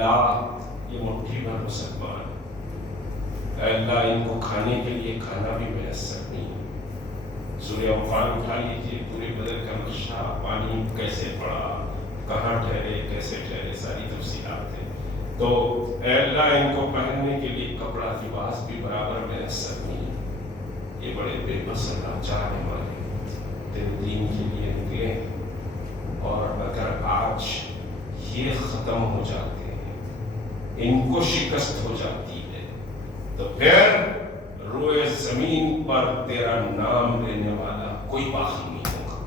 اللہ یہ مٹھی بھر مسلمان، اے اللہ ان کو کھانے کے لیے کھانا بھی میسر نہیں۔ سورہ انفال اٹھا لیجیے، پورے بدر کا نقشہ، پانی کیسے پڑا، کہاں ٹھہرے، کیسے ٹھہرے، ساری تفصیلات ہیں۔ تو اے اللہ ان کو پہننے کے لیے کپڑا لباس بھی برابر میسر نہیں۔ یہ بڑے بے بس لاچار ہیں ہمارے، تیرے دین کے لیے نکلے، اور اگر آج یہ ختم ہو جاتے ہیں، ان کو شکست ہو جاتی ہے، تو پھر روئے زمین پر تیرا نام لینے والا کوئی باقی نہیں ہوگا۔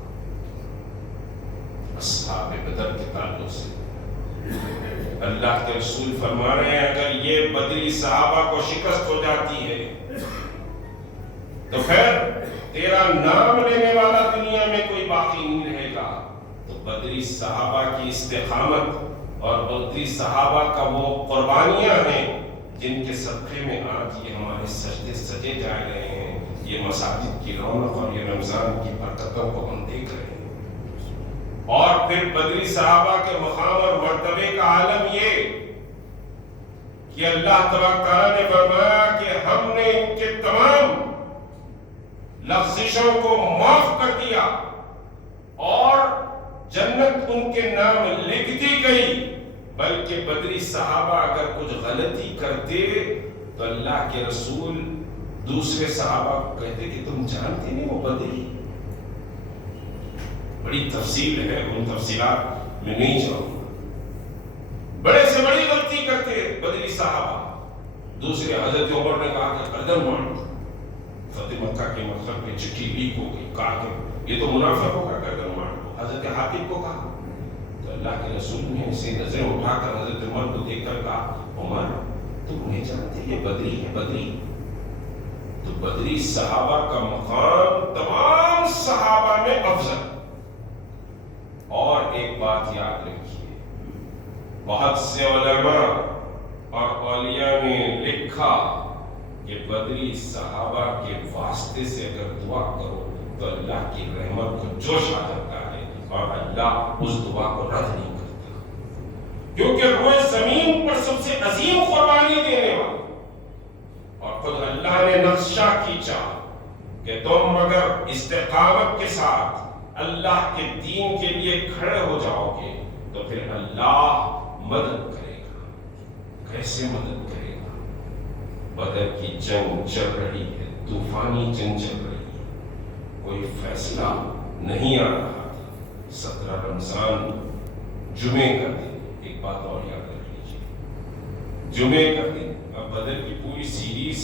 اصحاب بدر کے تعلق سے اللہ کے رسول فرما رہے ہیں اگر یہ بدری صحابہ کو شکست ہو جاتی ہے تو پھر تیرا نام لینے والا دنیا میں کوئی باقی نہیں رہے گا۔ تو بدری صحابہ کی استقامت اور بدری صحابہ کا وہ قربانیاں ہیں جن کے صدقے میں آج یہ ہمارے سجدے سجے جا رہے ہیں، یہ مساجد کی رونق اور یہ رمضان کی برکتوں کو ہم دیکھ رہے ہیں۔ اور پھر بدری صحابہ کے مقام اور مرتبے کا عالم یہ کہ اللہ تبارک تعالیٰ نے فرمایا کہ ہم نے ان کے تمام لغزشوں کو معاف کر دیا اور جنت ان کے نام لکھ دی گئی۔ بلکہ بدری صحابہ اگر کچھ غلطی کرتے تو اللہ کے رسول دوسرے صحابہ کو کہتے کہ تم جانتے نہیں وہ بدری۔ بڑی تفصیل ہے، ان تفصیلات میں نہیں جاؤں گا۔ بڑے سے بڑی غلطی کرتے بدری صحابہ، دوسرے حضرت عمر نے کہا کہ گردن مار دو، فتح مکہ کے مطلب میں چٹھی لیک ہو گئی، کہا کہ یہ تو منافق ہوگا، گردن مار دو۔ حضرت حاتم کو کہا تو اللہ کے رسول نے اسے نظریں اٹھا کر حضرت عمر کو دیکھ کر کہا عمر تم نہیں جانتے یہ بدری ہے، بدری۔ تو بدری صحابہ کا مقام تمام صحابہ میں افضل۔ اور ایک بات یاد رکھیے، بہت سے علماء اور اولیاء نے لکھا کہ بدری صحابہ کے واسطے سے اگر دعا کرو تو اللہ کی رحمت کو جوش آ جاتا ہے اور اللہ اس دعا کو رد نہیں کرتا، کیونکہ روئے زمین پر سب سے عظیم قربانی دینے والا اور خود اللہ نے نقشہ کھینچا کہ تم اگر استقامت کے ساتھ اللہ کے دین کے لیے کھڑے ہو جاؤ گے تو پھر اللہ مدد کرے گا۔ کیسے مدد کرے گا؟ بدر کی جنگ چل رہی ہے، طوفانی جنگ چل رہی ہے، کوئی فیصلہ نہیں آ رہا تھا۔ 17 رمضان جمعے کا دن، ایک بات اور یاد رکھ لیجیے، جمعے کا دن۔ اب بدر کی پوری سیریز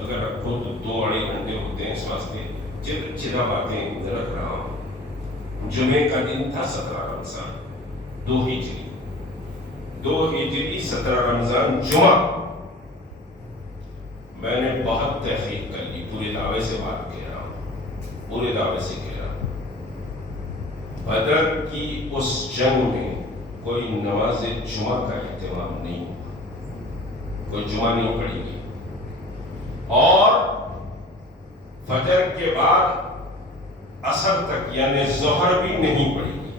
اگر رکھو تو 2-2.5 گھنٹے ہوتے ہیں، اس واسطے چند باتیں رکھ رہا ہوں۔ جمعے کا دن تھا 17 رمضان 2 ہجری 17 رمضان جمعہ۔ میں نے بہت تحقیق کر لی، پورے دعوے سے بات کہہ رہا ہوں، پورے دعوے سے کہہ رہا ہوں۔ بدر کی اس جنگ میں کوئی نماز جمعہ کا اہتمام نہیں ہوا، کوئی جمعہ نہیں پڑھی گئی، اور فجر کے بعد عصر تک یعنی ظہر بھی نہیں پڑھی گئی،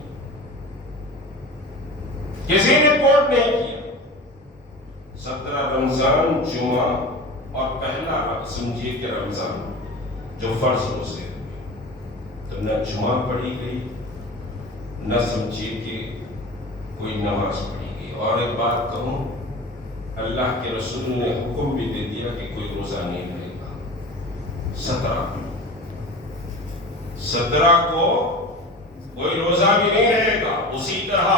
کسی نے کوٹ نہیں کیا۔ 17 رمضان جمعہ اور پہلا سمجھیے کہ رمضان جو فرض روزے تو نہ جمعہ پڑھی گئی، نہ سمجھیے کہ کوئی نماز پڑھی گئی۔ اور ایک بات کہوں، اللہ کے رسول نے حکم بھی دے دیا کہ کوئی روزہ نہیں رہے گا۔ 17 کو کوئی روزہ بھی نہیں رہے گا۔ اسی طرح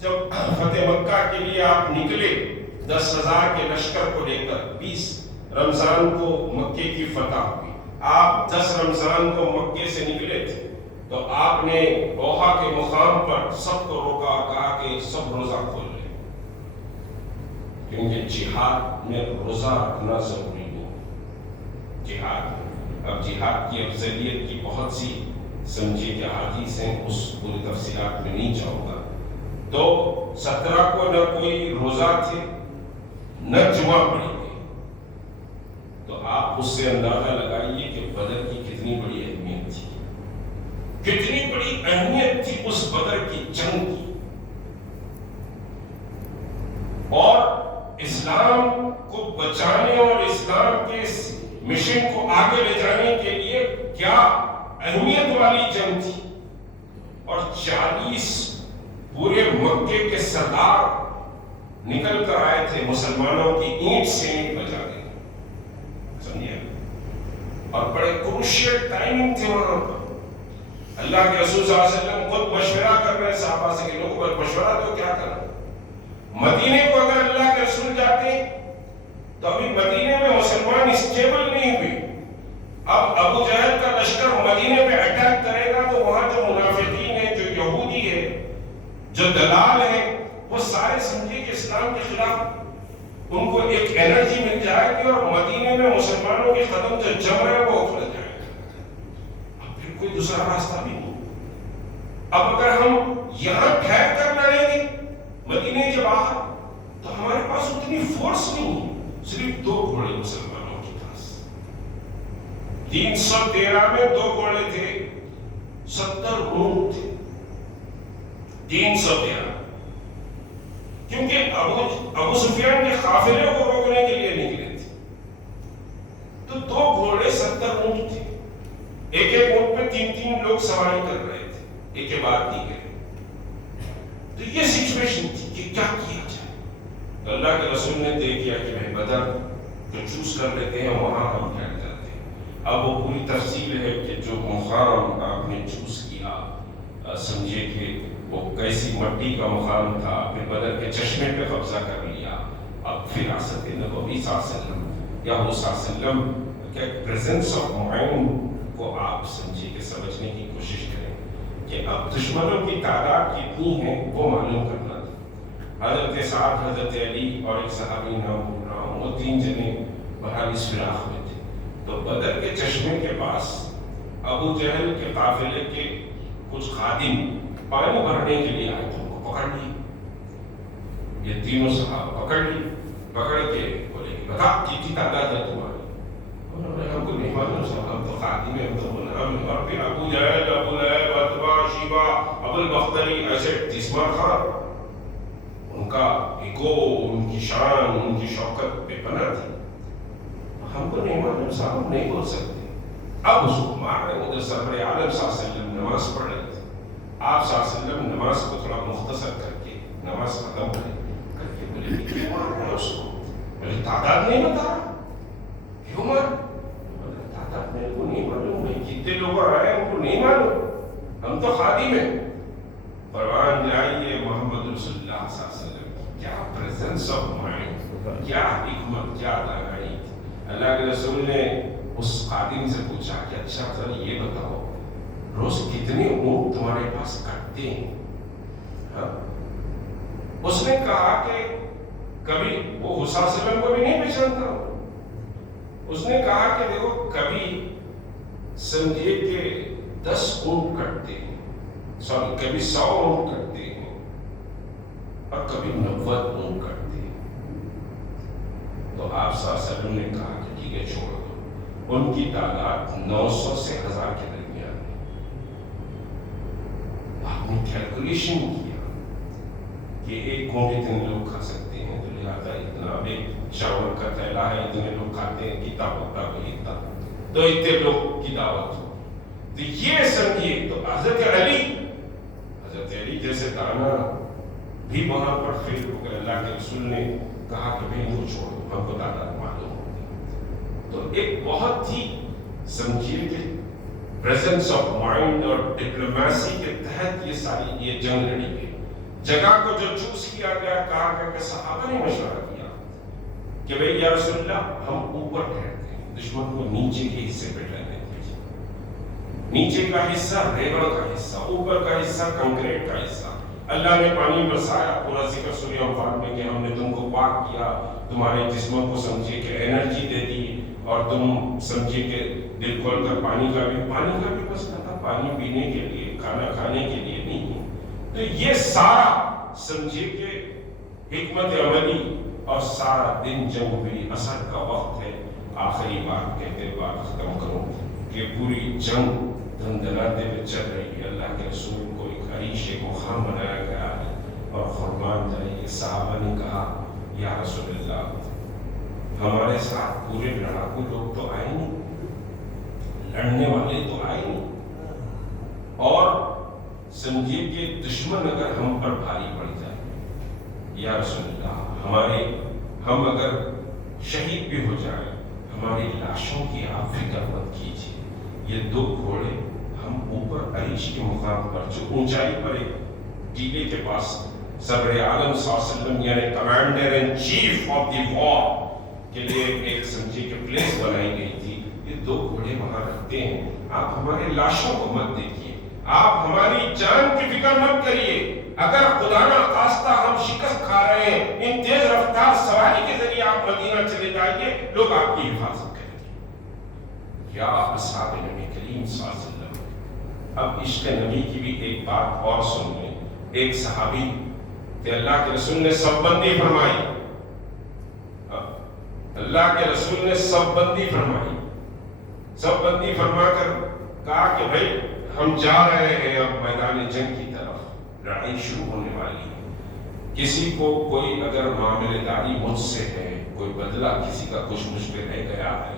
جب فتح مکہ کے لیے آپ نکلے 10,000 کے لشکر کو لے کر، 20 رمضان کو مکے کی فتح ہوئی، آپ 10 رمضان کو مکے سے نکلے تھے، تو آپ نے روحا کے مقام پر سب کو روکا اور کہا کہ سب روزہ کھول لیں، کیونکہ جہاد میں روزہ رکھنا ضروری ہے۔ جہاد، اب جہاد کی افضلیت کی بہت سی سمجھے کہ حدیث ہیں، اس پوری تفصیلات میں نہیں جاؤں گا۔ تو 17 کو نہ کوئی روزہ تھے نہ جمعہ پڑھی گئی، تو آپ اس سے اندازہ لگائیے کہ بدر کی کتنی بڑی اہمیت تھی، کتنی بڑی اہمیت تھی اس بدر کی جنگ کی۔ پورے مکے کے سردار نکل کر آئے تھے مسلمانوں کی اینٹ سے اینٹ بجا کے، سمجھے، اور بڑے کروشیل ٹائمنگ تھے وہاں پر۔ اللہ کے رسول صلی اللہ علیہ وسلم خود مشورہ کر رہے صحابہ سے کہ لوگوں کو مشورہ دو کیا کرنا۔ مدینے کو اگر اللہ کے رسول جاتے تو ابھی مدینے میں مسلمان اسٹیبل نہیں ہوئے، اب ابو جہل کا لشکر مدینے پہ اٹیک کرے گا تو وہاں جو منافقین ہیں، جو یہودی ہے، جو دلال ہیں، وہ سارے سمجھے کہ اسلام کے خلاف ان کو ایک انرجی مل جائے گی اور مدینے میں مسلمانوں کے قدم جو جم رہے ہیں وہ اکھڑ جائے گا۔ اب پھر کوئی دوسرا راستہ بھی نہیں۔ اب اگر ہم یہاں ٹھہر کر لڑیں گے مدینے کے باہر تو ہمارے پاس اتنی فورس نہیں ہے، صرف 2 گھوڑے مسلمانوں کے پاس، 313 میں 2 گھوڑے تھے، 70 اونٹ تھے، 313، کیونکہ ابو سفیان کے قافلے کو روکنے کے لیے نکلے تھے، تو 2 گھوڑے 70 اونٹ تھے، ایک اونٹ پہ 3 لوگ سواری کر رہے تھے، ایک کے بعد دیگر۔ تو یہ سچویشن تھی کہ کیا کیا جائے۔ تو اللہ کے رسول نے طے کیا کہ میں بدر جو چوز کر لیتے ہیں وہاں ہم ٹھہر جاتے ہیں۔ اب وہ پوری تفصیل ہے کہ جو مقام آپ نے چوز کیا، سمجھے کہ وہ کیسی مٹی کا مقام تھا، پھر بدر کے چشمے پہ قبضہ کر لیا۔ اب پھر فراست نبوی صلی اللہ علیہ وسلم یا وہ صلی اللہ علیہ وسلم کے پریزنس آف مائنڈ کو آپ سمجھے کہ سمجھنے کی کوشش کریں کہ اب دشمنوں کی تعداد کتنی ہے وہ معلوم کرنا تھا۔ حضرت سعد، حضرت علی اور ایک صحابی نام بول رہا ہوں، وہ 3 جنے بہرحال اس فراق میں تھے۔ تو بدر کے چشمے کے پاس ابو جہل کے قافلے کے کچھ خادم پانی بھرنے کے لیے آئے تھے، ان کو پکڑ لی، یہ تینوں صحابہ پکڑ کے بولے بتا کتنی تعداد ہے تمہاری؟ انہوں نے ہم کو نہیں معلوم صاحب، ہم تو خادم ہیں، ہم تو غلام ہیں۔ اور پھر ابو جہل، ابو لہب، عتبہ، شیبہ، ابو البختری، ایسے 30 خان، ان کا ایگو، ان کی شان، ان کی شوکت بے پناہ تھی۔ ہم کو نہیں معلوم صاحب، ہم نہیں بول سکتے۔ اب اس کو مار رہے ہیں۔ ادھر سرور عالم صلی اللہ علیہ وسلم نماز پڑھ رہے تھے، آپ صلی اللہ علیہ وسلم نماز کو تھوڑا مختصر کر کے نماز ختم کر کے بولے کیوں مار رہے ہیں اس کو؟ بولے تعداد نہیں بتا رہا، کیوں مار؟ بولے تعداد میرے کو نہیں معلوم، کتنے لوگ آئے ان کو نہیں معلوم، ہم تو خادم ہیں۔ قرآن جائیے محمد رسول اللہ صلی اللہ علیہ وسلم، کیا پریزنس آف مائنڈ، کیا حکمت، کیا دانائی۔ اللہ کے رسول نے اس خادم سے پوچھا کہ اچھا ذرا یہ بتاؤ روز کتنے اونٹ تمہارے پاس کٹتے ہیں؟ اس نے کہا کہ کبھی وہ حسین صلی اللہ علیہ وسلم کو بھی نہیں پہچانتا، اس نے کہا کہ دیکھو کبھی سمجھے کہ 10 اونٹ کٹتے ہیں، کبھی 100 اونٹ کٹتے ہیں، اور کبھی 90 اونٹ کٹتے ہیں۔ تو آپ صلی اللہ علیہ وسلم نے کہا کہ ٹھیک ہے چھوڑ دو، ان کی تعداد 900 سے 1000 کے درمیان ہے۔ آپ نے کیلکولیشن کیا کہ ایک اونٹ اتنے لوگ کھا سکتے ہیں، تو لہٰذا اتنا، اب ایک چاول کا تھیلا ہے اتنے لوگ کھاتے ہیں، کتنا ہوتا ہے اتنا، تو اتنے لوگ کی دعوت ہو۔ تو یہ سمجھیے، تو حضرت علی جیسے دانا بھی وہاں پر فیل ہو گئے۔ اللہ کے رسول نے کہا کہ بھائی ان کو چھوڑو، ہم کو تعداد معلوم ہوگی۔ تو ایک بہت ہی سمجھیے کہ پریزنس آف مائنڈ اور ڈپلومیسی کے تحت یہ ساری یہ جنگ لڑی گئی۔ جگہ کو جو چوز کیا گیا، کہا گیا کہ صحابہ نے مشورہ کیا کہ بھائی یا رسول اللہ ہم اوپر ٹھہرتے ہیں، دشمن کو نیچے کے حصے پہ ٹھہرنے دیجیے، نیچے کا حصہ ریگڑ کا حصہ، اوپر کا حصہ کنکریٹ کا حصہ۔ اللہ نے پانی برسایا، پورا ذکر سورہ انفال میں کہ ہم نے تم کو پاک کیا، تمہارے جسموں کو سمجھے کہ انرجی دے دی، اور تم سمجھے کہ دل کھول کر پانی کا بھی بس نہ تھا، پانی پینے کے لیے، کھانا کھانے کے لیے نہیں۔ تو یہ سارا سمجھے کہ حکمت عملی، اور سارا دن جنگ ہوئی، عصر کا وقت ہے۔ آخری بات کہتے بات ختم کروں کہ پوری جنگ دھندناتے میں چل رہی ہے، اللہ کے رسول کو ایک عریش مقام بنایا گیا ہے اور فرمان جاری۔ صحابہ نے کہا یا رسول اللہ ہمارے ساتھ پورے لڑاکو لوگ تو آئے نہیں، لڑنے والے تو آئے نہیں، اور سمجھیے کہ دشمن اگر ہم پر بھاری پڑ جائے، یا رسول اللہ ہم اگر شہید بھی ہو جائیں، ہماری لاشوں کی آپ فکر مت کیجیے، یہ 2 گھوڑے ہم اوپر عریش کے مقام پر جو اونچائی پر ایک ٹیلے کے پاس سرور عالم صلی اللہ علیہ وسلم یعنی commander and chief of the war کے لیے ایک سمجھے کہ پلیس بنائی گئی تھی، یہ 2 گھوڑے وہاں رکھتے ہیں، آپ ہمارے لاشوں کو مت دیکھیے، آپ ہماری جان کی فکر مت کریے، اگر خدا نہ خواستہ ہم شکست کھا رہے ہیں، ان تیز رفتار سواری کے ذریعے آپ مدینہ چلے جائیے، لوگ آپ کی حفاظت کریں گے۔ یا اصحاب نبی کریم صلی اللہ علیہ وسلم، اب عشق نبی کی بھی ایک بات اور سن لیں۔ ایک صحابی کہ اللہ کے رسول نے سب بندی فرمائی، اللہ کے رسول نے سب بندی فرما کر کہا کہ بھائی ہم جا رہے ہیں اب میدان جنگ کی طرف، لڑائی شروع ہونے والی ہے، کسی کو کوئی اگر معاملے داری مجھ سے ہے، کوئی بدلہ کسی کا کچھ مجھ پہ رہ گیا ہے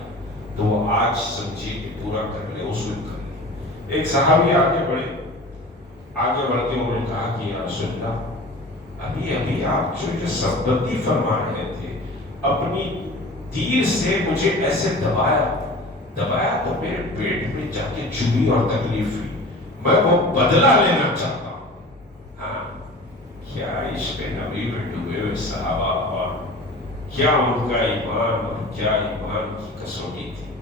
تو وہ آج سمجھیے کہ پورا کر لے، وصول کر لے۔ ایک صحابی آگے بڑھتے انہوں نے کہا کہ یا رسول اللہ، ابھی آپ جو سب بندی فرما رہے تھے، اپنی تیر سے مجھے ایسے دبایا تو میرے پیٹ میں جا کے چبھی اور تکلیف ہوئی، میں وہ بدلہ لینا چاہتا ہوں۔ ہاں، کیا عشق نبی میں ڈوبے ہوئے صحابہ اور کیا ان کا ایمان اور کیا ایمان کی کسوٹی تھی،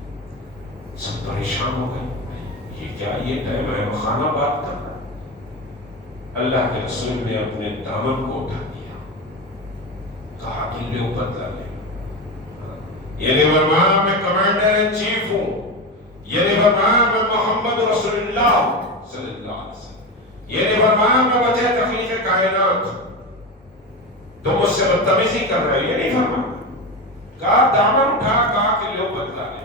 سب پریشان ہو گئے، یہ کیا یہ ٹائم ہے خانہ بات کر رہا۔ اللہ کے رسول نے اپنے دامن کو اٹھا دیا، کہا کہ لو بدلہ لے، یعنی فرمایا میں کمانڈر ان چیف ہوں، یعنی فرمایا میں محمد رسول اللہ صلی اللہ علیہ وسلم، یعنی فرمایا میں وجہ تخلیق کائنات، تو مجھ سے بدتمیزی کر رہے ہیں، یہ نہیں فرمایا، کہا دامن اٹھا، کہا کہ لو بدلہ لے۔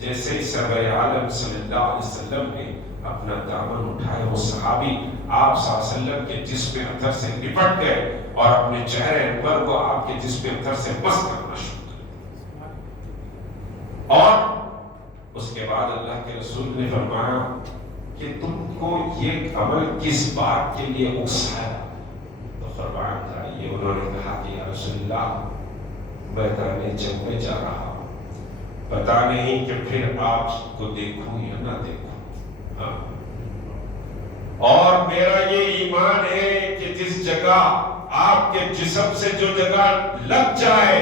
جیسے ہی سرور عالم صلی اللہ علیہ وسلم نے اپنا دامن اٹھائے، وہ صحابی آپ صلی اللہ علیہ وسلم کے جسم اطہر سے لپٹ گئے اور اپنے چہرے انور کو آپ کے جسم اطہر سے مس کرنا شروع کر دیا۔ اور اس کے بعد اللہ کے رسول نے فرمایا کہ تم کو یہ عمل کس بات کے لیے اکسایا؟ تو فرمایا تھا یہ، انہوں نے کہا کہ یا رسول اللہ، میدان جنگ میں جا رہا ہوں، پتا نہیں کہ پھر آپ کو دیکھوں یا نہ دیکھوں، ہاں، اور میرا یہ ایمان ہے کہ جس جگہ آپ کے جسم سے جو جگہ لگ جائے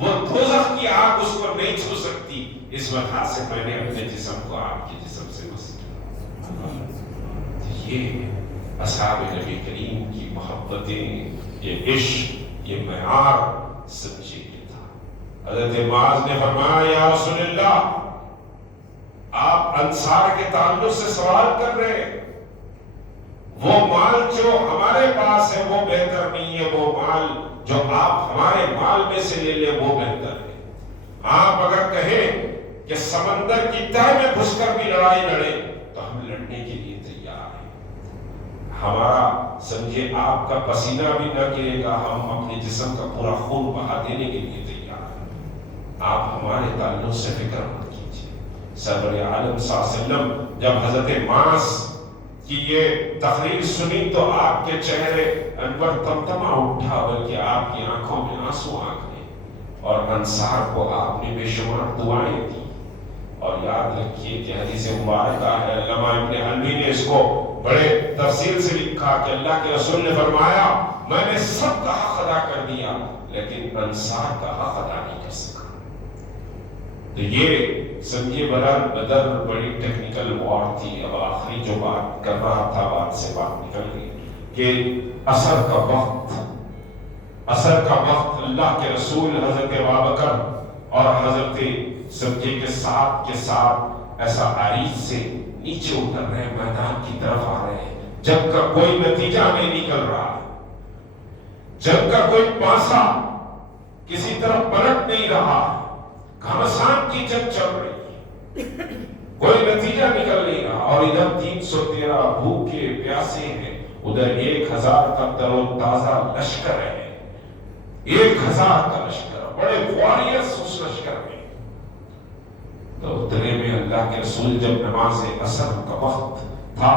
وہ دوزخ کی آگ اس کو نہیں چھو سکتی، اس وجہ سے میں نے اپنے جسم کو آپ کے جسم سے بس کیا۔ یہ اصحاب نبی کریم کی محبتیں، یہ عشق، یہ معیار سمجھے کے تھا۔ حضرت معاذ نے فرمایا یا رسول اللہ، آپ انصار کے تعلق سے سوال کر رہے ہیں، وہ مال جو ہمارے پاس ہے وہ بہتر نہیں ہے، وہ مال جو آپ ہمارے مال میں سے لے لیں وہ بہتر ہے۔ آپ اگر کہیں کہ سمندر کی تہ میں گھس کر بھی لڑائی لڑے تو ہم لڑنے کے لیے تیار ہیں، ہمارا سمجھے آپ کا پسینہ بھی نہ گرے گا، ہم اپنے جسم کا پورا خون بہا دینے کے لیے تیار ہیں، آپ ہمارے تعلق سے فکر مت کیجیے۔ سرور عالم صلی اللہ علیہ وسلم جب حضرت معاذ کی یہ تقریر سنی تو آپ کے چہرے انور تمتما اٹھا، بلکہ آپ کی آنکھوں میں آنسو آ گئے، اور انصار کو آپ نے بے شمار دعائیں دی۔ اور یاد رکھیے کہ حدیث مبارکہ ہے، علامہ ابن حلبی نے اس کو بڑے تفصیل سے لکھا کہ اللہ کے رسول نے فرمایا میں نے سب کا حق ادا کر دیا لیکن انصار کا حق ادا نہیں کر سکا۔ تو یہ سمجھے بدر بڑی ٹیکنیکل وار تھی۔ اب آخری جو بات کر رہا تھا بات سے بات نکل گئی کہ عصر کا وقت اللہ کے رسول حضرت ابوبکر اور حضرت سمجھے کے ساتھ ایسا عریض سے نیچے اتر رہے ہیں، میدان کی طرف آ رہے ہیں، جنگ کا کوئی نتیجہ نہیں نکل رہا، جنگ کا کوئی پاسا کسی طرف پلٹ نہیں رہا، گھمسان کی جنگ چل رہی ہے، کوئی نتیجہ نکل نہیں رہا، اور ادھر 313 بھوکے پیاسے ہیں، ادھر 1000 کا تر و تازہ لشکر ہے، 1000 کا لشکر، بڑے واریئرز اس لشکر میں۔ تو اتنے میں اللہ کے رسول جب نماز عصر کا وقت تھا،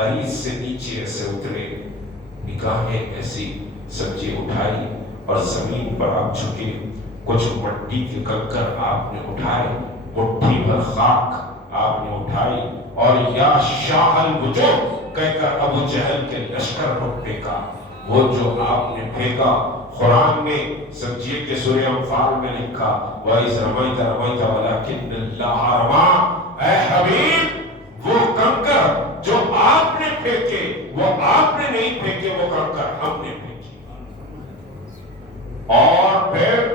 عریض سے نیچے ایسے اترے، نگاہیں ایسی سبزی اٹھائی اور زمین پر آپ جھکے، کچھ مٹی کے کنکر آپ نے اٹھائے، مٹھی بھر خاک آپ نے اٹھائی، اور یا شاہ الوجود کہہ کر ابو جہل کے لشکر کو پھینکا۔ وہ جو آپ نے پھینکا، قرآن میں سمجھیے کہ سورہ انفال میں لکھا وَإِذْ رَمَيْتَ رَمَيْتَ وَلَكِنَّ اللَّهَ رَمَىٰ، اے حبیب وہ کنکر جو آپ نے پھینکے وہ آپ نے نہیں پھینکے، وہ کنکر ہم نے پھینکے۔ اور پھر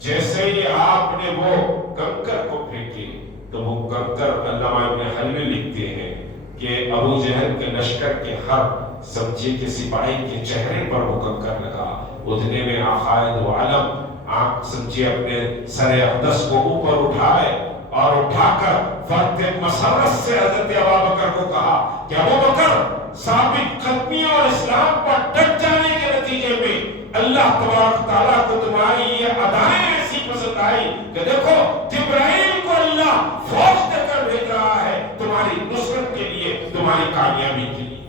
جیسے ہی آپ نے وہ کنکر کو پھینکے تو وہ کنکر، علامہ ابن حلوی لکھتے ہیں کہ ابو جہل کے لشکر کے ہر سمجھے کہ سپاہی کے چہرے پر وہ کنکر لگا۔ اتنے میں عقائد و علم آپ سمجھے اپنے سر اقدس کو اوپر اٹھائے اور اٹھا کر فرد مسرت سے حضرت ابوبکر کو کہا کہ ابوبکر، ثابت قدمی اور اسلام پر ڈٹ جانے کے نتیجے میں اللہ تبارک تعالیٰ کو تمہاری یہ ادائیں ایسی پسند آئی کہ دیکھو جبرائیل کو اللہ فوج دے کر بھیج رہا ہے تمہاری نصرت کے لیے، تمہاری کامیابی کے لیے۔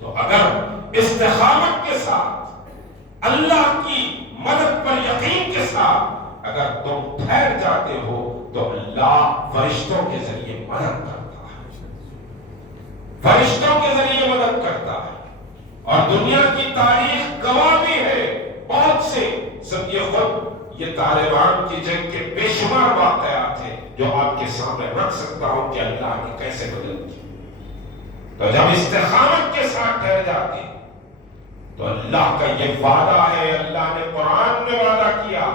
تو اگر استقامت کے ساتھ، اللہ کی مدد پر یقین کے ساتھ اگر تم ٹھہر جاتے ہو تو اللہ فرشتوں کے ذریعے مدد کرتا ہے، فرشتوں کے ذریعے مدد کرتا ہے۔ اور دنیا کی تاریخ گواہ بھی ہے، بہت سے سمجھے خود یہ طالبان کی جنگ کے بے شمار واقعات ہیں جو آپ کے سامنے رکھ سکتا ہوں کہ اللہ نے کیسے مدد کی۔ تو جب استقامت کے ساتھ ٹھہر جاتے تو اللہ کا یہ وعدہ ہے، اللہ نے قرآن میں وعدہ کیا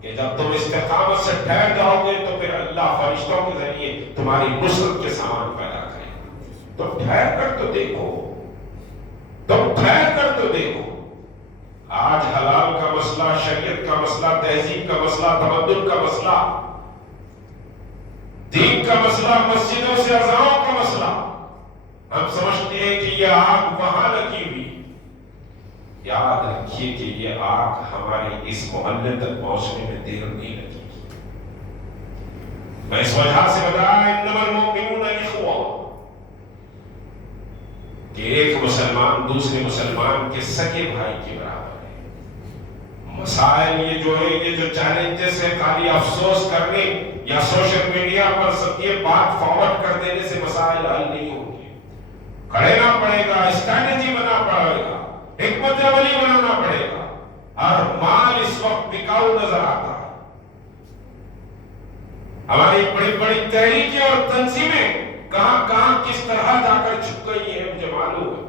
کہ جب تم استقامت سے ٹھہر جاؤ گے تو پھر اللہ فرشتوں کے ذریعے تمہاری نصرت کے سامان پیدا کرے گا۔ تم ٹھہر کر تو دیکھو، تم ٹھہر کر تو دیکھو۔ آج حلال کا مسئلہ، شریعت کا مسئلہ، تہذیب کا مسئلہ، تمدن کا مسئلہ، دین کا مسئلہ، مسجدوں سے اذانوں کا مسئلہ، ہم سمجھتے ہیں کہ یہ آگ وہاں لگی ہوئی۔ یاد رکھیے کہ یہ آگ ہمارے اس محلے تک پہنچنے میں دیر نہیں لگی۔ میں اس وجہ سے بتایا انما المؤمنون اخوہ، کہ ایک مسلمان دوسرے مسلمان کے سگے بھائی کے برابر ہے۔ مسائل یہ جو ہے، یہ جو چیلنجز ہے، خالی افسوس کرنے یا سوشل میڈیا پر سب یہ بات فارورڈ کر دینے سے مسائل حل نہیں ہوں گے۔ کھڑنا پڑے گا، اسٹریٹجی بنا پڑے گا، حکمت عملی بنانا پڑے گا۔ اور مال اس وقت بکاؤ نظر آتا ہے۔ ہماری بڑی بڑی تحریکیں اور تنظیمیں کہاں کہاں کس طرح جا کر چھپ گئی ہے مجھے معلوم ہے۔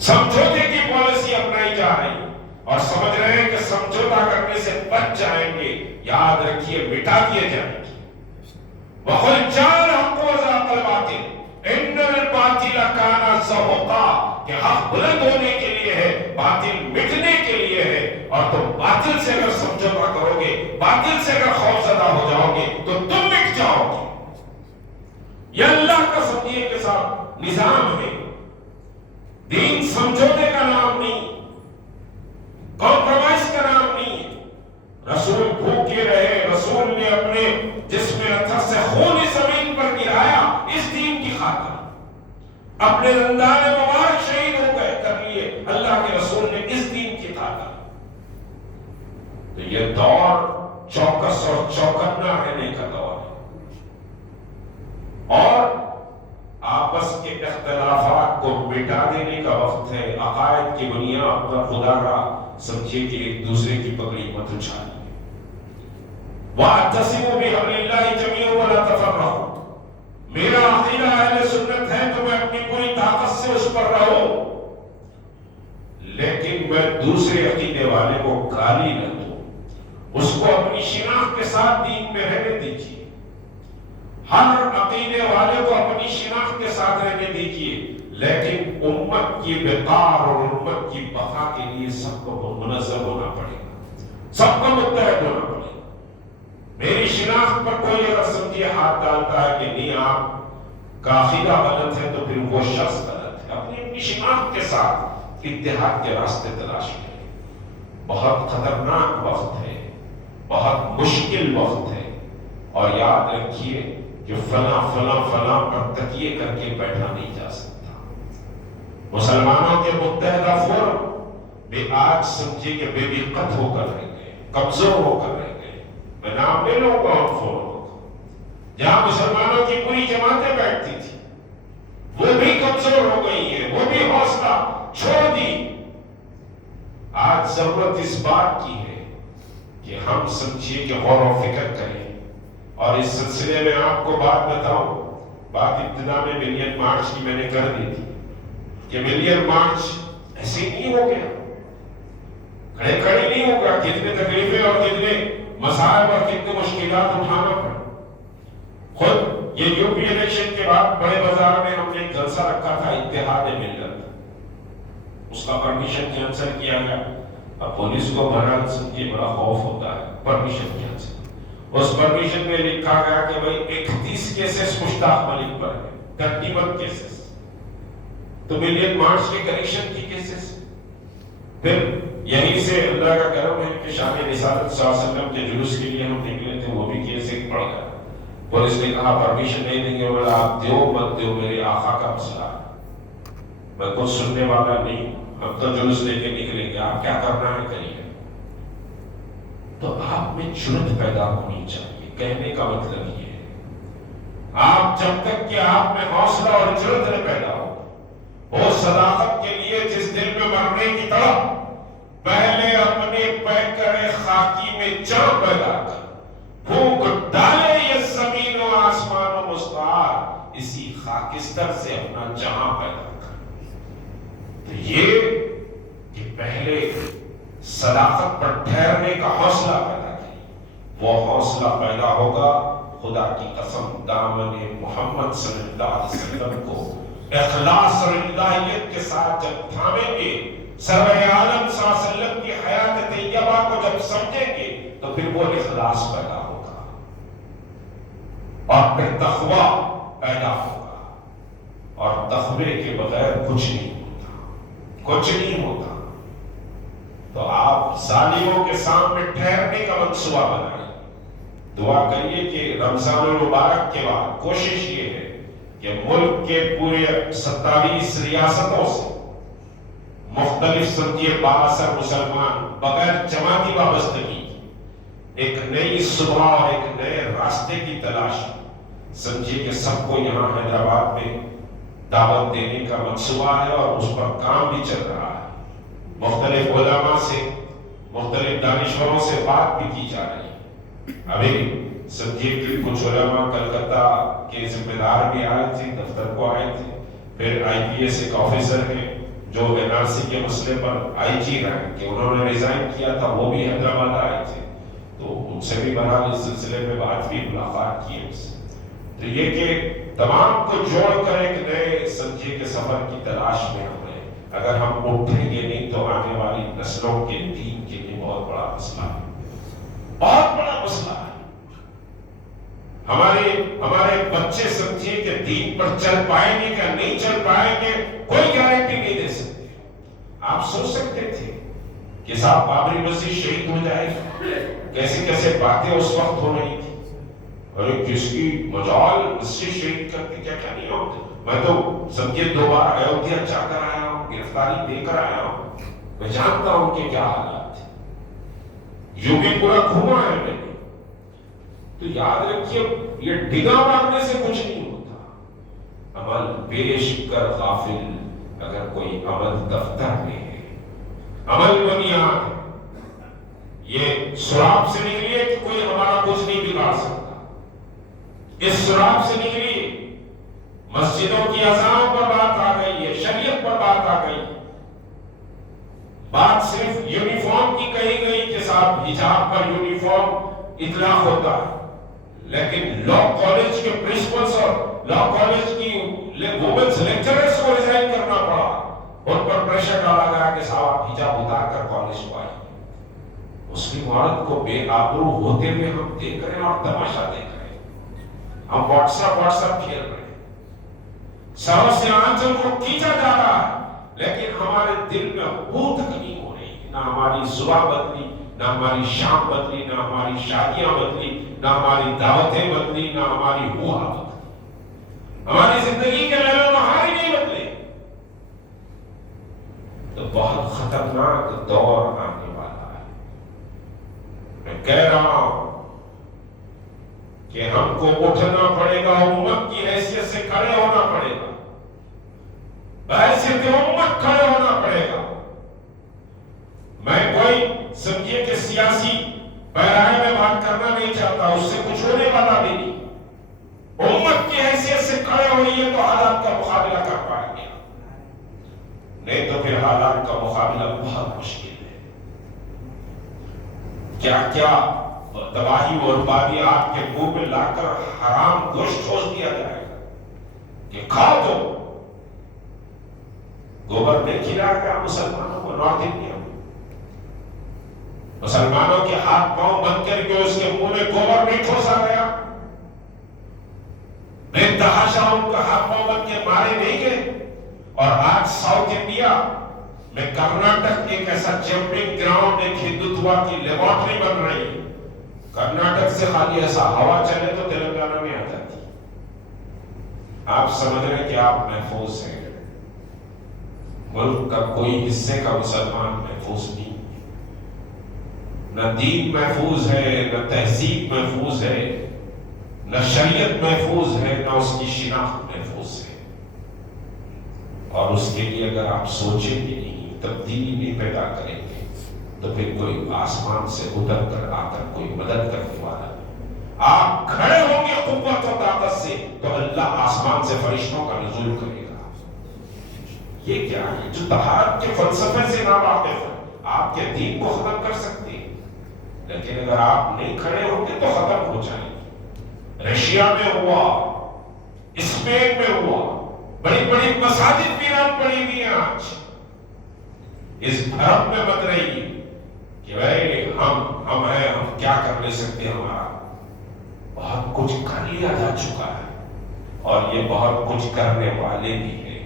سمجھوتے کی پالیسی اپنائی جا رہی اور سمجھ رہے ہیں کہ سمجھوتا کرنے سے بچ جائیں گے، یاد رکھیے مٹا دیے جائیں گے۔ وَقُلْ جَاءَ الْحَقُّ وَزَهَقَ الْبَاطِلُ إِنَّ الْبَاطِلَ كَانَ زَهُوقًا، کہ حق بلند ہونے کے لیے ہے، باطل مٹنے کے لیے ہے۔ اور تم باطل سے اگر سمجھوتا کرو گے، باطل سے اگر خوف زدہ ہو جاؤ گے تو تم مٹ جاؤ گے۔ یہ اللہ کا سمجھیے کے ساتھ نظام ہے۔ دین سمجھوتے کا نام نہیں، کمپرومائز کا نام نہیں ہے۔ رسول بھوکے رہے، رسول نے اپنے جسم اطہر سے خون زمین پر گرایا اس دین کی خاطر، اپنے رندان مبارک شہید ہو گئے کر لیے اللہ کے رسول نے اس دین کی خاطر۔ تو یہ دور چوکس اور چوکنا رہنے کا دور ہے، اور آپس کے اختلافات کو مٹا دینے کا وقت ہے۔ عقائد کی بنیاد پر خدا را سمجھے کہ ایک دوسرے کی پگڑی مت اچھائیے۔ وَاعْتَصِمُوا بِحَبْلِ اللَّهِ جَمِيعًا وَلَا تَفَرَّقُوا، میرا عقیدہ اہل سنت ہے تو میں اپنی پوری طاقت سے اس پر رہوں، لیکن میں دوسرے عقیدے والے کو گالی نہ دوں، اس کو اپنی شناخت کے ساتھ دین میں رہنے دیجیے۔ ہر عقیدے والے کو اپنی شناخت کے ساتھ رہنے دیجیے، لیکن امت کی وقار اور امت کی بقا کے لیے سب کو منظم ہونا پڑے گا، سب کو متحد ہونا پڑے گا۔ میری شناخت پر کوئی اگر سمجھے ہاتھ ڈالتا ہے کہ نہیں آپ کا عقیدہ غلط ہے تو پھر وہ شخص غلط ہے۔ اپنی شناخت کے ساتھ اتحاد کے راستے تلاش کریں۔ بہت خطرناک وقت ہے، بہت مشکل وقت ہے، اور یاد رکھیے کہ فلاں فلاں فلاں پر تکیے کر کے بیٹھا نہیں جا سکتا. مسلمانوں کے متحدہ فورم بھی آج سمجھے کہ بے دقت ہو کر رہ گئے, کمزور ہو کر رہ گئے. میں نام لے لوں گا ان فورموں کو جہاں مسلمانوں کی پوری جماعتیں بیٹھتی تھی, وہ بھی کمزور ہو گئی ہیں, وہ بھی حوصلہ چھوڑ دی. آج ضرورت اس بات کی ہے کہ ہم سمجھیے کہ غور و فکر کریں. اور اس سلسلے میں آپ کو بات بتاؤں, بات ابتدا میں ملین مارچ کی میں نے کر دی تھی کہ ملین مارچ ایسے نہیں ہو گیا, کھڑے کھڑے نہیں ہوگا. کتنے تکلیفیں اور کتنے مسائل اور کتنے مشکلات اٹھانا پڑے. خود یہ یو پی الیکشن کے بعد بڑے بازار میں ہم نے ایک جلسہ رکھا تھا اتحاد ملت, اس کا پرمیشن کینسل کیا گیا. اب پولیس کو بہرحال سمجھے بڑا خوف ہوتا ہے, پرمیشن کینسل. اس پرمیشن میں لکھا گیا کہ بھائی 31 کیسز مشتاق ملک پر ہے, 31 کیسز. تو ملین مارچ کے کریکشن کی کیسز. پھر یہیں سے اللہ کا کرم ہے کہ شان رسالت صلی اللہ علیہ وسلم کے جلوس کے لیے ہم نکلے تھے, وہ بھی کیس ایک پڑ گیا. پولیس نے کہا پرمیشن نہیں دیں گے. بولا آپ دیو مت دیو, میرے آقا کا مسئلہ ہے, میں کچھ سننے والا نہیں. ہم تو جلوس لے کے نکلیں گے, آپ کیا کرنا ہے کریے. تو آپ میں جرأت پیدا ہونی چاہیے. کہنے کا مطلب یہ ہے, آپ جب تک کہ آپ میں حوصلہ اور جرأت نہ پیدا ہو صداقت کے لیے جس دل میں مرنے کی طرف, پہلے اپنے پیکر خاکی میں جان پیدا کر, پھونک ڈالے یہ زمین و آسمان و مستعار, اسی خاکستر سے اپنا جہاں پیدا کر. تو یہ کہ پہلے صداقت پر ٹھہرنے کا حوصلہ پیدا کریں, وہ حوصلہ پیدا ہوگا. خدا کی قسم دامن محمد صلی اللہ علیہ وسلم کو اخلاص اور الہیت کے ساتھ جب تھامیں گے, سرور عالم صلی اللہ علیہ وسلم کی حیات طیبہ کو جب سمجھیں گے, تو پھر وہ اخلاص پیدا ہوگا اور پھر تقویٰ پیدا ہوگا. اور تقوی کے بغیر کچھ نہیں ہوتا, کچھ نہیں ہوتا. تو آپ ظالموں کے سامنے ٹھہرنے کا منصوبہ بنائیں. دعا کریے کہ رمضان المبارک کے بعد کوشش یہ ہے کہ ملک کے پورے 27 ریاستوں سے مختلف سمجھے بااثر مسلمان بغیر جماعتی وابستگی ایک نئی صبح اور ایک نئے راستے کی تلاش سمجھے کہ سب کو یہاں حیدرآباد میں دعوت دینے کا منصوبہ ہے اور اس پر کام بھی چل رہا ہے. مختلف علماء سے, مختلف دانشوروں سے بات بھی کی جا رہی ہے. ابھی سمجھے کہ کچھ علماء کلکتہ کے ذمہ دار بھی آئے تھے, دفتر کو آئے تھے. پھر IPS ایک آفیسر ہے جو NRC کے مسئلے پر IG رہے کہ انہوں نے ریزائن کیا تھا, وہ بھی حیدرآباد آئے تھے. تو ان سے بھی بہرحال اس سلسلے میں بات بھی, ملاقات کی ہے اس سے. تو یہ کہ تمام کو جوڑ کر ایک نئے سمجھے کے سفر کی تلاش میں ہم ہیں. اگر ہم اٹھیں گے نہیں تو آنے والی نسلوں کے دین کے لیے بہت بڑا مسئلہ ہے, بہت بڑا مسئلہ ہے. ہمارے بچے سمجھے کہ دین پر چل پائیں گے کہ نہیں چل پائیں گے, کوئی گارنٹی نہیں دے سکتے. آپ سوچ سکتے تھے کہ صاحب بابری مسجد شہید ہو جائے گا, کیسے کیسے باتیں اس وقت ہو رہی تھی, اور کس کی مجال مسجد شہید کرتے کیا کیا نہیں ہوتے. میں تو سمجھے 2 بار ایودھیا جا کر آیا ہوں, گرفتاری دے کر آیا ہوں, میں جانتا ہوں کہ کیا حالات تھے. یوں بھی پورا گھوما ہے میں نے. تو یاد رکھیے یہ ڈگا مارنے سے کچھ نہیں ہوتا. عمل پیش کر غافل, اگر کوئی عمل دفتر میں ہے, عمل بنیاد. یہ سراب سے نکلیے کہ کوئی ہمارا کچھ نہیں بگاڑ سکتا. اس سراب سے نکلیے, مسجدوں کی اذان پر بات آ گئی ہے, شریعت پر بات آ گئی. بات صرف یونیفارم کی کہی گئی کہ صاحب حجاب پر یونیفارم اطلاق ہوتا ہے, لیکن لا کالج کے پرنسپلز اور لا کالج کی وومنز لیکچررز کو ریزائن کرنا پڑا. ان پر پریشر ڈالا گیا کہ صاحب آپ حجاب اتار کر کالج کو آئیں. مسلم عورت کو بے آبرو ہوتے ہوئے ہم دیکھ رہے ہیں اور تماشا دیکھ رہے ہیں. ہم واٹس ایپ کھیل رہے ہیں, سر سے آنچل کو کھینچا جا رہا ہے, لیکن ہمارے دل میں وہ تک نہیں ہو رہی, نہ ہماری زبان بدلی, نہ ہماری شام بدلی، نہ ہماری شادیاں بدلی، نہ ہماری دعوتیں بدلی، نہ ہماری ہوا بدلی، ہماری زندگی کے لیل و نہار ہی نہیں بدلے، تو بہت خطرناک دور آنے والا ہے۔ میں کہہ رہا ہوں کہ ہم کو اٹھنا پڑے گا، امت کی حیثیت سے کھڑے ہونا پڑے گا، بحیثیت امت کھڑے ہونا پڑے گا۔ میں کوئی سمجھیے کہ سیاسی بہرائے میں بات کرنا نہیں چاہتا، اس سے کچھ ہونے والا بھی نہیں۔ امت کی حیثیت سے کھڑے ہوئیے تو حالات کا مقابلہ کر پائیں گے، نہیں تو پھر حالات کا مقابلہ بہت مشکل ہے۔ کیا کیا تباہی اور بربادی آپ کے منہ میں لا کر حرام گوشت ٹھوس دیا جائے گا کہ کھاؤ تو گوبر نہیں کھلایا گیا مسلمانوں کو نارتھ انڈیا میں، مسلمانوں کے ہاتھ پاؤں بند کر کے اس کے منہ میں گوبر نہیں ٹھوسا گیا، بے تحاشا ان کا ہاتھ پاؤں بند کے مارے نہیں گئے۔ اور آج ساؤتھ انڈیا میں کرناٹک ایک ایسا جمپنگ گراؤنڈ، ایک ہندوتوا کی لیبارٹری بن رہی ہے۔ کرناٹک سے خالی ایسا ہوا چلے تو تلنگانہ میں آ جاتی۔ آپ سمجھ رہے ہیں کہ آپ محفوظ ہیں، ملک کا کوئی حصے کا مسلمان محفوظ نہیں، نہ دین محفوظ ہے، نہ تہذیب محفوظ ہے، نہ شریعت محفوظ ہے، نہ اس کی شناخت محفوظ ہے۔ اور اس کے لیے اگر آپ سوچیں گے نہیں، تبدیلی نہیں پیدا کریں گے، تو پھر کوئی آسمان سے اتر کر آ کر کوئی مدد کرنے والا نہیں۔ آپ کھڑے ہوں گے قوت و طاقت سے تو اللہ آسمان سے فرشتوں کا نزول کرے گا۔ یہ کیا ہے جو طہارت کے فلسفے سے ناواقف ہے؟ آپ کے دین کو ختم کر سکتے ہیں، لیکن اگر آپ نہیں کھڑے ہوں گے تو ختم ہو جائیں گے۔ رشیا میں ہوا، اسپین میں ہوا، بڑی بڑی مساجد ویران پڑی ہوئی ہیں آج۔ اس بھرم میں مت رہیے کہ بھائی ہم ہیں، ہم کیا کر لے سکتے، ہمارا بہت کچھ کر لیا جا چکا ہے، اور یہ بہت کچھ کرنے والے بھی ہیں۔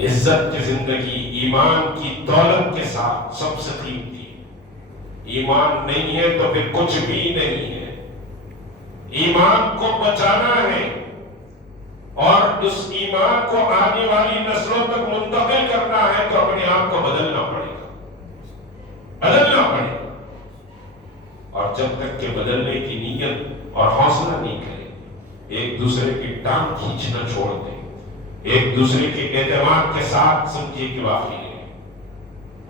عزت کی زندگی ایمان کی دولت کے ساتھ سب سے قیمتی۔ ایمان نہیں ہے تو پھر کچھ بھی نہیں ہے۔ ایمان کو بچانا ہے اور اس ایمان کو آنے والی نسلوں تک منتقل کرنا ہے تو اپنے آپ کو بدلنا پڑے گا، بدلنا پڑے گا۔ اور جب تک کہ بدلنے کی نیت اور حوصلہ نہیں کریں، ایک دوسرے کی ٹانگ کھینچنا چھوڑ دیں، ایک دوسرے کے اعتماد کے ساتھ سمجھیے کہ واقعی ہے،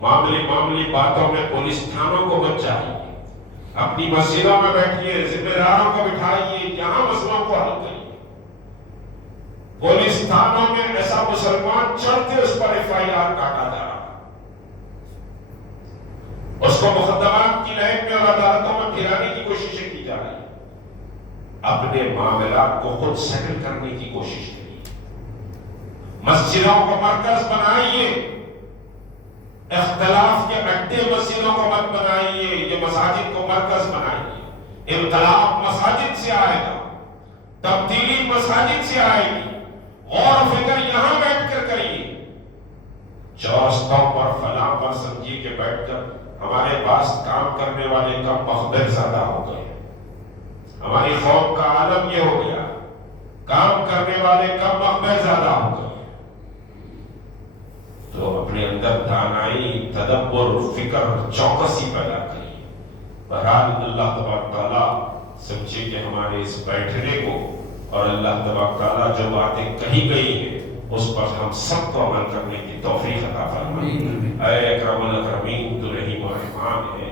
معاملی باتوں میں پولیس تھانوں کو مت چاہیے، اپنی مسجدوں میں بیٹھیے، ذمہ داروں کو بٹھائیے، یہاں مسئلوں کو حل کریے۔ پولیس تھانوں میں ایسا مسلمان چڑھتے اس پر FIR کاٹا جا رہا، اس کو مقدمات کی لہر میں اور عدالتوں میں پھرانے کی کوششیں کی جا رہی ہیں۔ اپنے معاملات کو خود سیٹل کرنے کی کوشش کریے، مسجدوں کو مرکز بنائیے، اختلاف کے اڈے مسجدوں کو مت بنائیے، یہ مساجد کو مرکز بنائیے۔ انقلاب مساجد سے آئے گا، تبدیلی مساجد سے آئے گی۔ غور و فکر یہاں بیٹھ کر کریے، چوراستوں پر فلاں پر سمجھیے کہ بیٹھ کر ہمارے پاس کام کرنے والے کم مخبر زیادہ ہو گئے، ہماری قوم کا عالم یہ ہو گیا، کام کرنے والے کم مخبر زیادہ ہو گئے۔ تو اپنے اندر دانائی، تدبر، فکر، چوکسی پیدا کریے۔ بہرحال اللہ تبارک تعالیٰ سمجھے کہ ہمارے اس بیٹھنے کو اور اللہ تبارک تعالیٰ جو باتیں کہی گئی ہیں اس پر ہم سب کو عمل کرنے کی توفیق عطا فرمائے۔ اے اکرم الاکرمین، تو رحیم و رحمان ہے،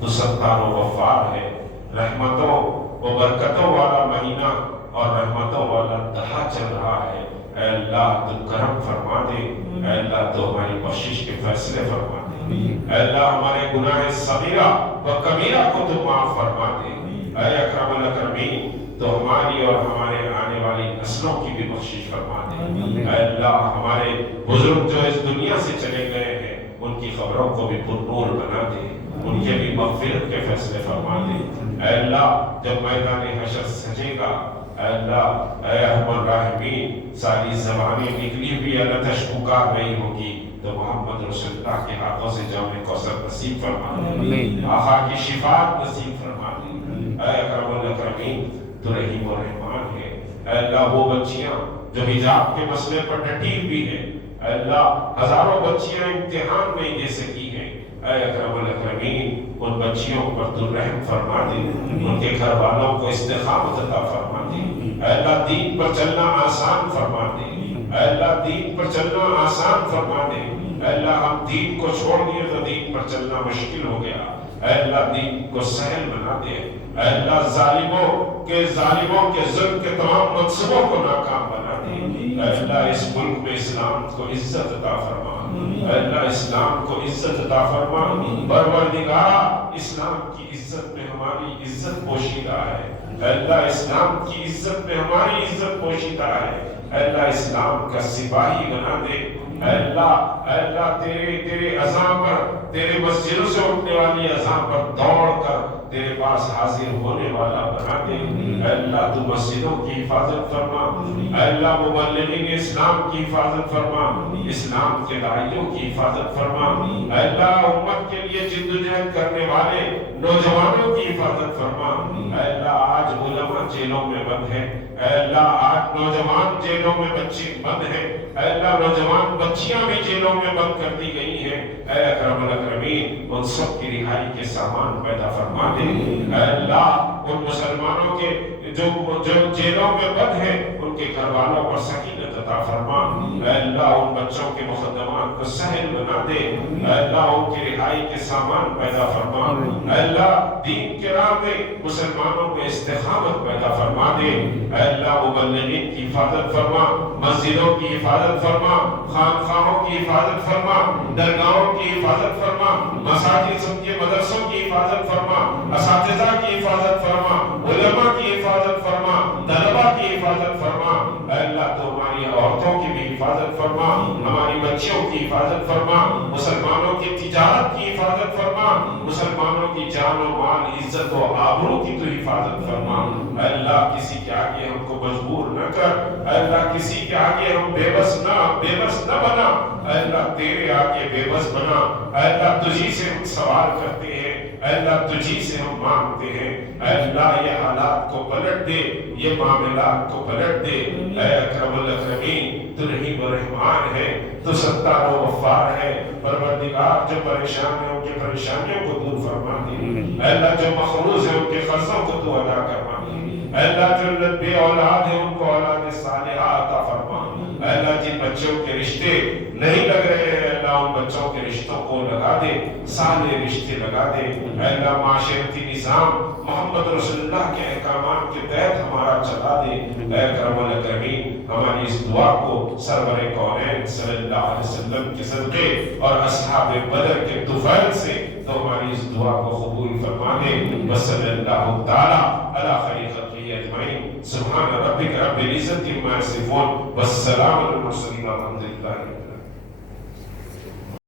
تو ستار و غفار ہے، رحمتوں و برکتوں والا مہینہ اور رحمتوں والا دہا چل رہا ہے۔ اے اللہ تو کرم فرما دے، اے اللہ تو ہماری بخشش کے فیصلے فرما دے، اے اللہ ہمارے گناہ صغیرہ و کبیرہ کو تو معاف فرما دے۔ اے اکرم الاکرمین، تو ہماری اور ہمارے آنے والی نسلوں کی بھی بخشش فرما دے۔ اے اللہ ہمارے بزرگ جو اس دنیا سے چلے گئے ہیں ان کی خبروں کو بھی پرنور بنا دے، ان کے بھی مغفرت کے فیصلے فرما دے۔ اے اللہ جب میدان حشر سجے گا اے اللہ اے ارحم الراحمین ساری زبانیں نکلی ہوئی اللہ تشکوکار نہیں ہوگی تو محمد رسول اللہ کے ہاتھوں سے جام کوثر نصیب فرما دے، آقا کی شفاعت نصیب فرما دے۔ اے اکرم الاکرمین تو رحیم و رحمان ہے۔ اے اللہ وہ بچیاں جو حجاب کے مسئلے پر ڈٹی ہوئی ہیں، اے اللہ ہزاروں بچیاں امتحان نہیں دے سکی ہیں، اے اکرم الاکرمین ان بچیوں پر تو رحم فرما دے، ان کے گھر والوں کو استقامت عطا فرما دے۔ اے اللہ دین پر چلنا آسان فرما دے، اے اللہ دین پر چلنا آسان فرما دے۔ اے اللہ ہم دین کو چھوڑ دیے تو دین پر چلنا مشکل ہو گیا، اے اللہ دین کو سہل بنا دے۔ اے اللہ ظالموں کے ظلم کے تمام منصبوں کو ناکام بنا دے۔ اے اللہ اس ملک میں اسلام کو عزت عطا فرما، اے اللہ اسلام کو عزت عطا فرما۔ پروردگار اسلام کی عزت میں ہماری عزت پوشیدہ ہے، اے اللہ اسلام کی عزت میں ہماری عزت پوشیدہ ہے۔ اے اللہ اسلام کا سپاہی بنا دے۔ اے اللہ تیرے اذان پر، تیرے مسجدوں سے اٹھنے والی اذان پر دوڑ کر تیرے پاس حاضر ہونے والا بنا دے۔ اے اللہ تو مسجدوں کی حفاظت فرما، اے اللہ مبلغین اسلام کی حفاظت فرما، اسلام کے داعیوں کی حفاظت فرما۔ اے اللہ امت کے لیے جدوجہد کرنے والے نوجوانوں کی حفاظت فرما۔ اے اللہ آج علماء جیلوں میں بند ہیں، اے اللہ آج نوجوان جیلوں میں بچے بند ہیں، اے اللہ نوجوان بچیاں بھی جیلوں میں بند کر دی گئی ہیں۔ اے اکرم الاکرمین ان سب کی رہائی کے سامان پیدا فرما دے۔ اے اللہ ان مسلمانوں کے جو جیلوں میں بند ہیں ان کے گھر والوں پر سکینت عطا فرما۔ اے اللہ ان بچوں کے مقدمات کو سہل بنا دے۔ اے اللہ ان کی رہائی کے سامان پیدا فرما۔ اے اللہ دین کے راہ میں مسلمانوں میں استقامت پیدا فرما دے۔ اے اللہ مبلغین کی حفاظت فرما، مسجدوں کی حفاظت فرما، خانقاہوں کی حفاظت فرما، درگاہوں کی حفاظت فرما، مساجد کے مدرسوں کی حفاظت فرما، اساتذہ کی حفاظت فرما، علماء کی حفاظت فرما، طلباء کی حفاظت فرما۔ اے اللہ تو ہماری عورتوں کی بھی حفاظت فرما، ہماری بچیوں کی حفاظت فرما، مسلمانوں کی تجارت کی حفاظت فرما، مسلمانوں کی جان و مال عزت و آبرو کی تو حفاظت فرما۔ اے اللہ کسی کے آگے ہم کو مجبور نہ کر، اے اللہ کسی کے آگے ہم بے بس نہ بنا، اے اللہ تیرے آگے بے بس بنا۔ اے اللہ تجھی سے ہم سوال کرتے ہیں، اے اللہ تجھی سے ہم مانگتے ہیں۔ اے اللہ یہ حالات کو پلٹ دے، یہ معاملات کو پلٹ دے۔ اے اکرم الاکرمین تو رحیم و رحمان ہے، تو ستار و غفار ہے۔ پروردگار جو پریشان ہیں ان کی پریشانیوں کو دور فرما دے۔ اے اللہ جو مخروض ہیں ان کے قرضوں کو تو ادا کروا دے۔ اے اللہ جو بے اولاد ہیں ان کو اولاد صالحہ عطا فرما۔ اے اللہ جن بچوں کے رشتے نہیں لگ رہے ہیں اللہ ان بچوں کے رشتوں کو لگا دے، صالح رشتے لگا دے۔ اے اللہ معاشرتی نظام محمد رسول اللہ کے احکامات کے تحت ہمارا چلا دے۔ اے اکرم الاکرمین ہماری اس دعا کو سرور کونین صلی اللہ علیہ وسلم کے صدقے اور اصحاب بدر کے طفیل سے تو ہماری اس دعا کو قبول فرما دے۔ وصلی اللہ تعالی علی خیر خلقہ اجمعین، سبحان ربک رب العزت عما یصفون، والسلام علی المرسلین، والحمد للہ۔